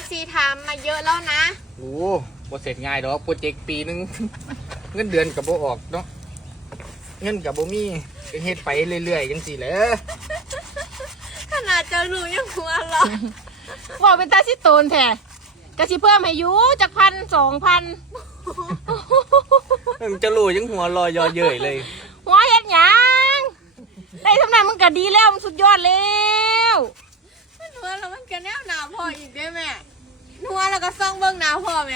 FC ถามมาเยอะแล้วนะโอ้บ่เสร็จง่ายดอกโปรเจกต์ปีนึง เงินเดือนกับบ่ออกเนาะเงินกับบ่มีเฮ็ดไปเรื่อยๆจังซี่แหละ ขนาดเจอหนูยังหัวเรา บอกเป็นตาสิโตนแท้กะสิเพิ่มให้อยู่จาก1,000 2,000 มันจะรู้ยังหัวลอยยอเย้ยเลย หัวเฮ็ดหยังได้ทำนั้นมันก็ดีแล้วมันสุดยอดแล้ว หัวเรามันกระแนวหนาพออีกได้แม่หัวเราก็ซ่องเบิ้งหนาพอไหม